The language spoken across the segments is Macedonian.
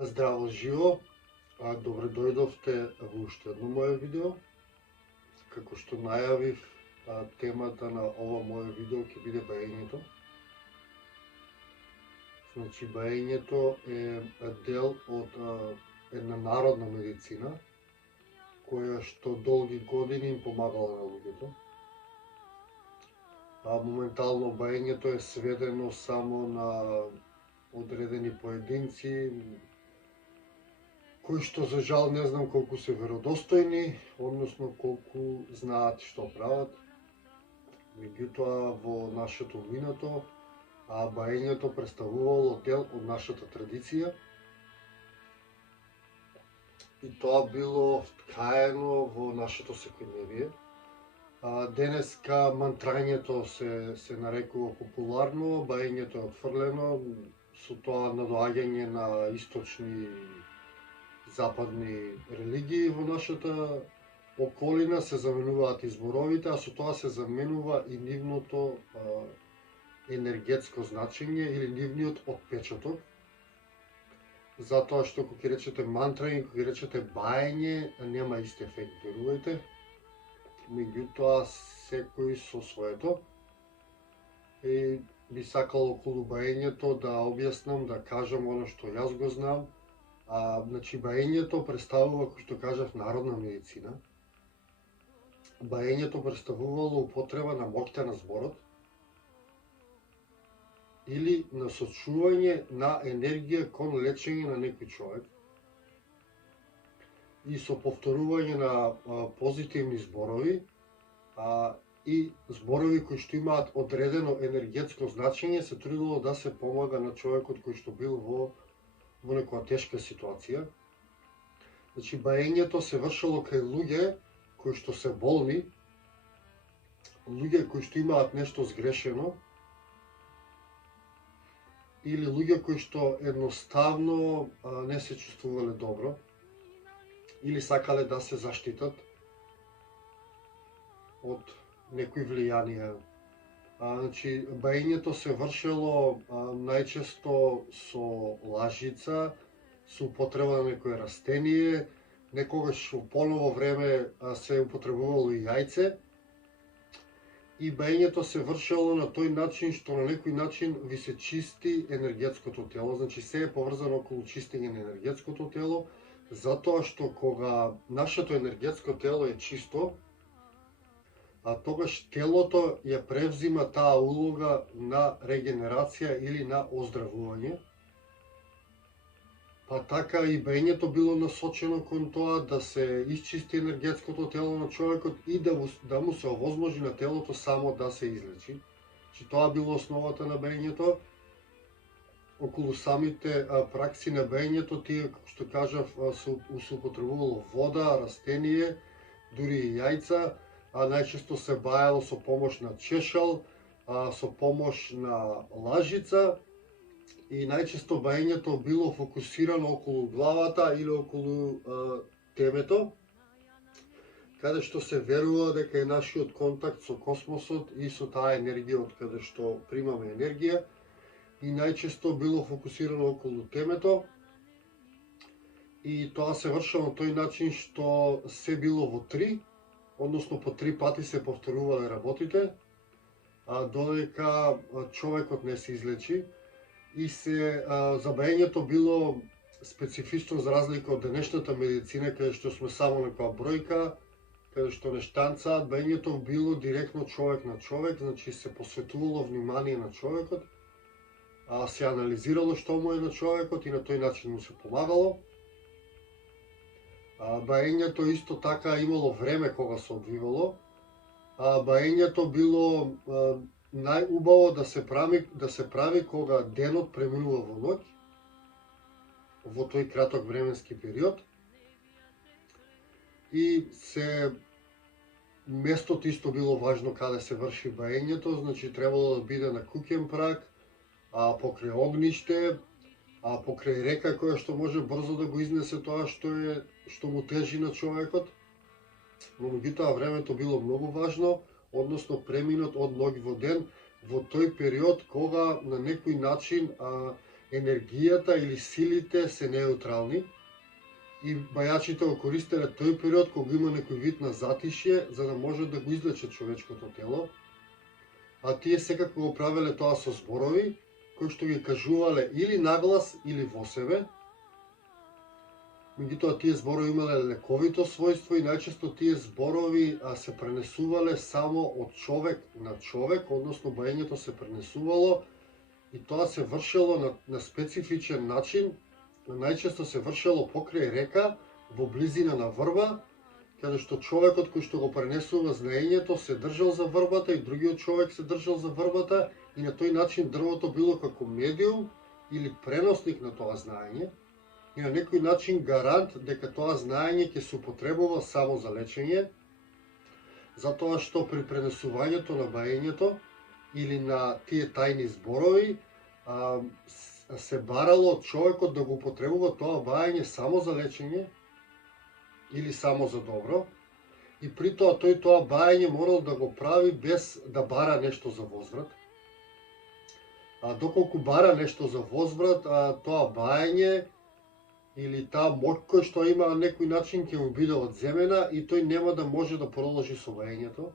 Здраво живо, добре дојдовте во уште едно моје видео. Како што најавив, темата на ова моје видео ќе биде баењето. Значи, баењето е дел од една народна медицина, која што долги години им помагала на луѓето. Моментално баењето е сведено само на одредени поединци, кои што за жал не знам колку се веродостојни, односно колку знаат што прават. Меѓутоа, во нашето минато, баењето представувало дел од нашата традиција и тоа било вткаено во нашето секојдневие. Денеска мантрањето се нарекува популарно, баењето е отфрлено, со тоа надоаѓање на источни западни религии во нашата околина се заменуваат изборовите, а со тоа се заменува и нивното енергетско значење или нивниот отпечаток. Затоа што кога ќе речете мантрање, кога ќе речете баење, нема ист ефект, верувајте. Меѓутоа, секој со своето. И би сакал околу баењето да објаснам, да кажам оно што јас го знам. Значи, баењето представува, кој што кажав, народна медицина. Баењето представувало употреба на моќта на зборот или насочување на енергија кон лечење на некој човек и со повторување на позитивни зборови и зборови кои што имаат одредено енергетско значење, се трудило да се помага на човекот кој што бил во некоја тешка ситуација. Значи, баењето се вршело кај луѓе кои што се болни, луѓе кои што имаат нешто сгрешено, или луѓе кои што едноставно не се чувствувале добро, или сакале да се заштитат од некои влијанија. Значи, баењето се вршело најчесто со лажица, со употреба на некое растение, некогаш во поново време се употребувало и јајце. И баењето се вршело на тој начин што на некој начин ви се чисти енергетското тело, значи се е поврзано околу чистење на енергетското тело, затоа што кога нашето енергетско тело е чисто, тогаш телото ја превзима таа улога на регенерација или на оздравување. Па така и баењето било насочено кон тоа да се исчисти енергетското тело на човекот и да му се овозможи на телото само да се излечи. Че тоа било основата на баењето. Околу самите пракси на баењето, тие, како што кажав, се употребувало вода, растение, дури и јајца, најчесто се баело со помош на чешал, со помош на лажица и најчесто баењето било фокусирано околу главата или околу темето, каде што се верува дека е нашиот контакт со космосот и со таа енергија од каде што примаме енергија, и најчесто било фокусирано околу темето, и тоа се вршело на тој начин што се било во три, односно по 3 пати се повторувале работите, додека човекот не се излечи. И за баењето било специфично за разлика од денешната медицина, каде што сме само некоја бројка, каде што не штанцаат, баењето било директно човек на човек, значи се посветувало внимание на човекот, се анализирало што му е на човекот и на тој начин му се помагало. Баењето исто така имало време кога се одвивало. Баењето било најубаво да се прави кога денот преминува во ноќ, во тој краток временски период. И местото исто било важно каде се врши баењето, значи требало да биде на куќен праг, покрај огниште, покрај река која што може брзо да го изнесе тоа што му тежи на човекот. Но меѓутоа времето било многу важно, односно преминот од ноќ во ден, во тој период кога на некој начин енергијата или силите се неутрални и бајачите го користеле тој период кога има некој вид на затишје за да може да го излечат човечкото тело. А тие секако го правеле тоа со зборови кои што ги кажувале или наглас или во себе. Меѓутоа тие зборови имале лековито својство и најчесто тие зборови се пренесувале само од човек на човек, односно баењето се пренесувало и тоа се вршело на специфичен начин, најчесто се вршело покрај река во близина на врба, каде што човекот кој што го пренесува знаењето се држал за врбата и другиот човек се држал за врбата и на тој начин дрвото било како медиум или преносник на тоа знаење и на некој начин гарант дека тоа знаење ќе се употребува само за лечење, затоа што при пренесувањето на баењето или на тие тајни зборови се барало од човекот да го употребува тоа баење само за лечење или само за добро, и при тоа тој тоа баење морал да го прави без да бара нешто за возврат. Доколку бара нешто за возврат, тоа баење или таа моќ која што има на некој начин ќе му биде одземена и тој нема да може да продолжи со баењето.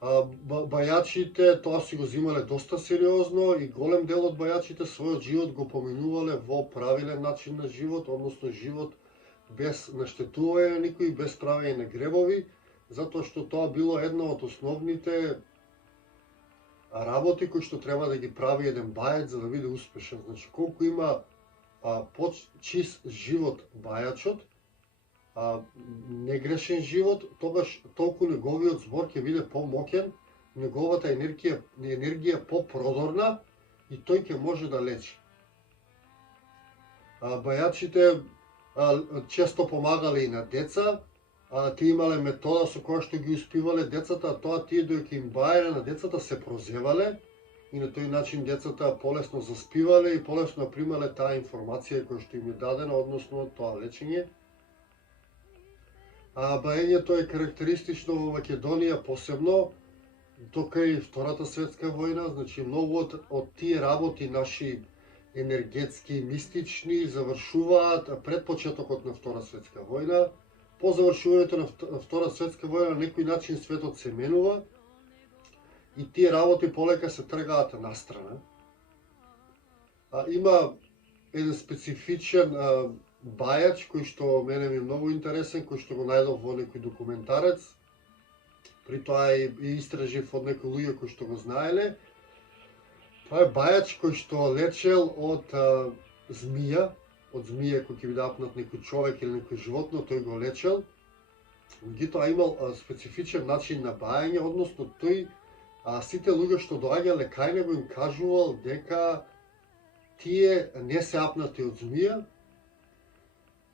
Бајачите тоа си го земале доста сериозно и голем дел од бајачите својот живот го поминувале во правилен начин на живот, односно живот без наштетување на никој, без правење на гребови, затоа што тоа било една од основните работи кои што треба да ги прави еден бајач за да биде успешен. Значи, колку има почист живот бајачот, негрешен живот, тогаш толку неговиот збор ќе биде помоќен, неговата енергија попродорна и тој ќе може да лечи. Бајачите често помагале и на деца, тие имале метода со која што ги успивале децата, а тоа тие додека им баеле на децата се прозевале и на тој начин децата полесно заспивале и полесно примале таа информација која што им е дадена, односно тоа лечење. Баењето е карактеристично во Македонија посебно докај Втората светска војна, значи многу од тие работи наши енергетски, мистични завршуваат пред почетокот на Втора светска војна. По завршувањето на Втора светска војна на некој начин светот се менува и тие работи полека се тргаат настрана. Има еден специфичен бајач кој што мене ми е многу интересен, кој што го најдов во некој документарец, при тоа и истражив од некои луѓе кои што го знаеле. Тоа е бајач кој што лечел од змија, кој ќе биде апнат некој човек или некој животно, тој го лечел. Меѓутоа имал специфичен начин на баење, односно тој сите луѓе што доаѓале кај него им кажувал дека тие не се апнати од змија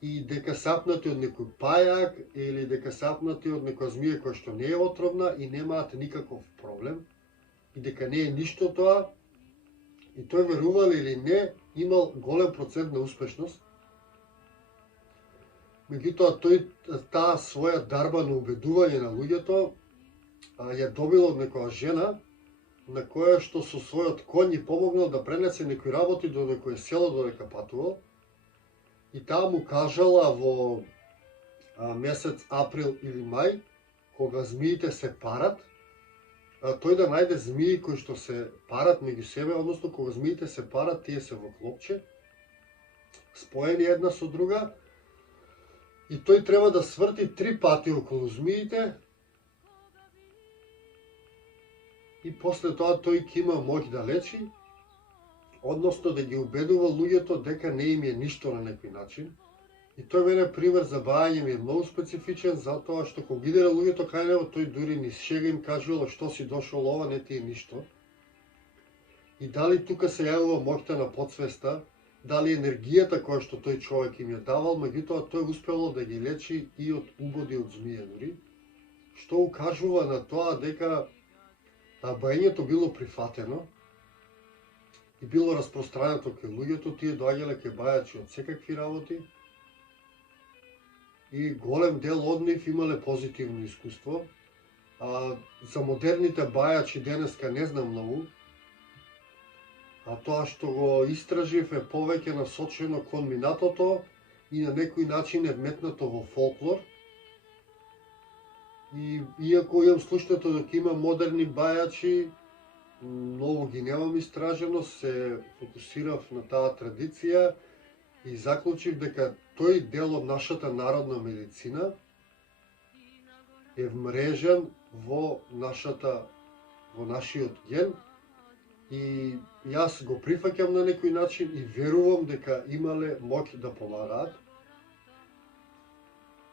и дека се апнати од некој пајак или дека се апнати од некоја змија која што не е отровна и немаат никаков проблем и дека не е ништо тоа. И тој, верувал или не, имал голем процент на успешност. Меѓутоа, тој таа своја дарба на убедување на луѓето ја добил од некоја жена на која што со својот конј и помогнал да пренесе некои работи до некој село додека патувал. И таа му кажала во месец април или мај, кога змиите се парат, тој да најде змии кои што се парат меѓу себе, односно кога змиите се парат, тие се во клопче, споени една со друга, и тој треба да сврти 3 пати околу змиите, и после тоа тој ќе има моќ да лечи, односно да ги убедува луѓето дека не им е ништо на некој начин. И тој мене пример за баење ми е многу специфичен, затоа што кога иделе луѓето кај него, тој дури низ шега им кажувал што си дошол ова, не ти е ништо. И дали тука се јавува моќта на подсвеста, дали енергијата која што тој човек им ја давал, меѓутоа тој успело да ги лечи и од угоди од змија дури, што укажува на тоа дека баењето било прифатено и било распространето кај луѓето, тие доаѓале кај бајачи од секакви работи и голем дел од нив имале позитивно искуство. За модерните бајачи денеска не знам многу, А тоа што го истражив е повеќе насочено кон минатото и на некој начин е вметнато во фолклор. И иако имам слушнато дека има модерни бајачи, многу ги немам истражено, се фокусирав на таа традиција и заклучив дека тој дел од нашата народна медицина е вмрежен во нашиот ген и јас го прифаќам на некој начин и верувам дека имале моќ да помагаат.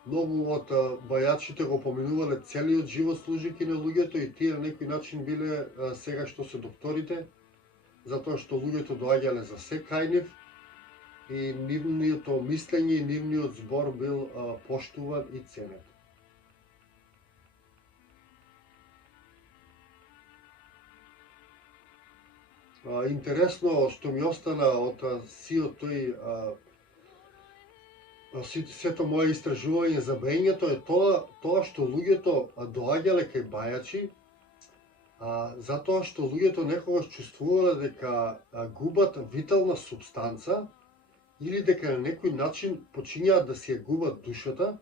Многу од бајачите го поминувале целиот живот служики на луѓето и тие на некој начин биле сега што се докторите, затоа што луѓето доаѓале за се кај нив и нивното мислење и нивниот збор бил поштуван и ценет. Интересно што ми остана од сиот тој сето мое истражување за бењето е тоа што луѓето доаѓале кај бајачи, затоа што луѓето некогаш чувствувале дека губат витална супстанца или дека на некој начин почињаат да си ја губат душата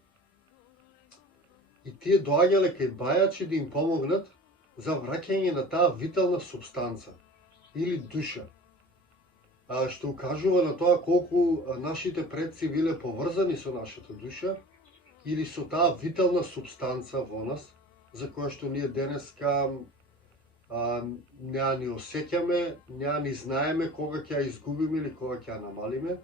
и тие доаѓале кај бајачи да им помогнат за враќање на таа витална супстанца или душа, што укажува на тоа колку нашите предци биле поврзани со нашата душа или со таа витална субстанца во нас, за која што ние денеска неа ни осеќаме, неа ни знаеме кога ќе ја изгубиме или кога ќе ја намалиме.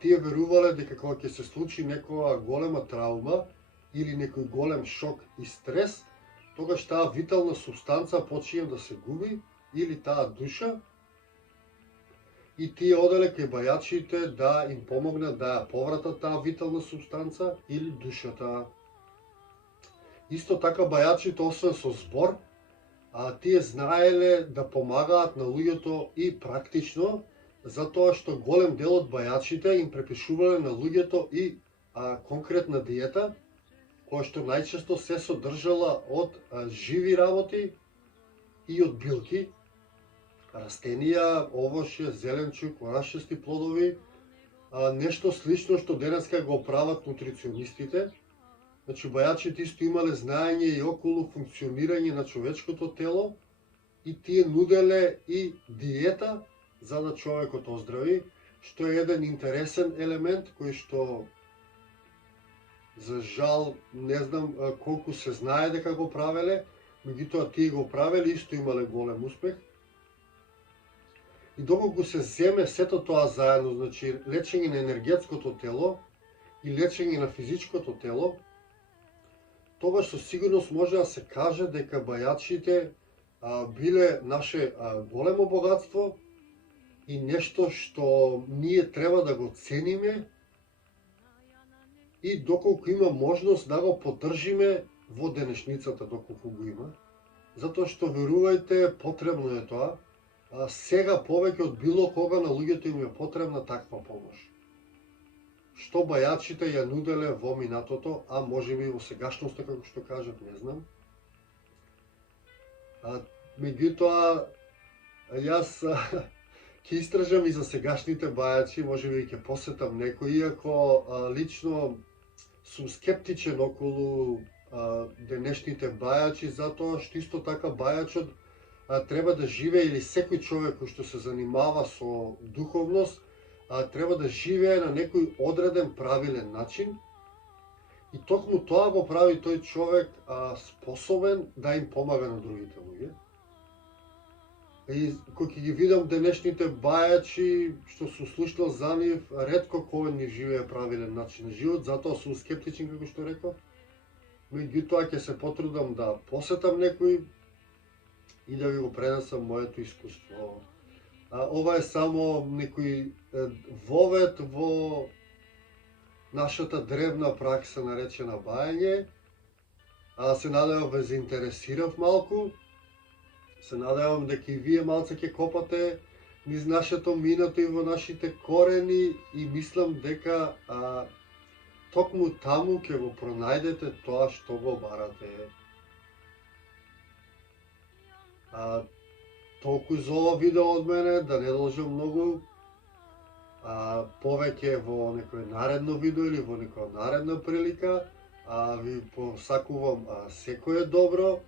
Тие верувале дека кога ќе се случи некоја голема травма или некој голем шок и стрес, тогаш таа витална субстанца почиња да се губи или таа душа, и тие оделе кај бајачите да им помогнат да ја повратат таа витална субстанца или душата. Исто така бајачите, освен со збор, тие знаеле да помагаат на луѓето и практично, затоа што голем дел од бајачите им препишувале на луѓето и конкретна диета, која што најчесто се содржала од живи работи и од билки, растенија, овоше, зеленчук, орашести плодови, нешто слично што денеска го прават нутриционистите. Значи, бајачите исто имале знаење и околу функционирање на човечкото тело и тие нуделе и диета за да човекот оздрави, што е еден интересен елемент кој што за жал не знам колку се знае дека го правеле, меѓутоа тие го правеле, исто имале голем успех. И доколку се земе сето тоа заедно, значи лечење на енергетското тело и лечење на физичкото тело, тогаш со сигурност може да се каже дека бајачите биле наше големо богатство и нешто што ние треба да го цениме и доколку има можност да го поддржиме во денешницата доколку го има, затоа што верувајте, потребно е тоа. Сега повеќе од било кога на луѓето им е потребна таква помош. Што бајачите ја нуделе во минатото, а можеби во сегашноста, како што кажат, не знам. Меѓутоа, јас ќе истражам и за сегашните бајачи, можеби ќе посетам некој, иако лично сум скептичен околу денешните бајачи, затоа што исто така бајачот треба да живее, или секој човек кој што се занимава со духовност, треба да живее на некој одреден правилен начин и токму тоа го прави тој човек способен да им помага на другите луѓе. И кога ги видам денешните бајачи, што сум слушнал за нив, ретко кој ни живее правилен начин на живот, затоа сум скептичен, како што реков. Меѓутоа ќе се потрудам да посетам некој и да ви го пренесам моето искуство. Ова е само некој вовет во нашата древна пракса наречена бајање. Се надевам ве заинтересирав малку. Се надевам дека и вие малце ќе копате низ нашето минато и во нашите корени и мислам дека токму таму ќе го пронајдете тоа што го барате. толку за ова видео од мене, да не должам многу. Повеќе во некој наредно видео или во некоја наредна прилика. Ви посакувам секое добро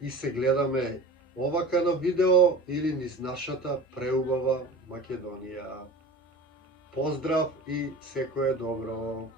и се гледаме овака на видео или низ нашата преубава Македонија. Поздрав и секое добро!